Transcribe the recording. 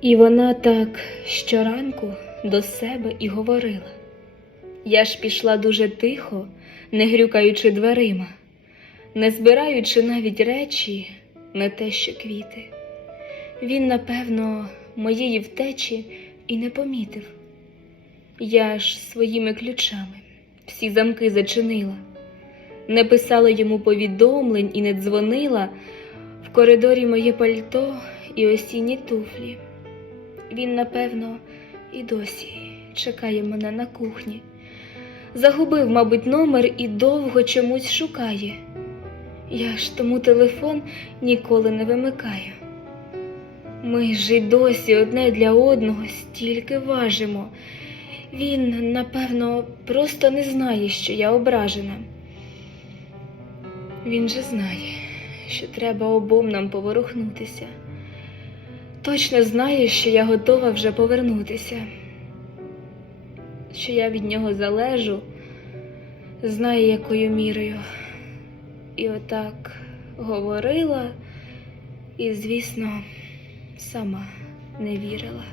І вона так щоранку до себе і говорила. Я ж пішла дуже тихо, не грюкаючи дверима, не збираючи навіть речі, не те що квіти. Він, напевно, моєї втечі і не помітив. Я ж своїми ключами всі замки зачинила, не писала йому повідомлень і не дзвонила в коридорі моє пальто і осінні туфлі. Він, напевно, і досі чекає мене на кухні. Загубив, мабуть, номер і довго чомусь шукає. Я ж тому телефон ніколи не вимикаю. Ми ж і досі одне для одного стільки важимо. Він, напевно, просто не знає, що я ображена. Він же знає, що треба обом нам поворухнутися. Точно знає, що я готова вже повернутися, що я від нього залежу, знає, якою мірою. І отак говорила, і, звісно, сама не вірила.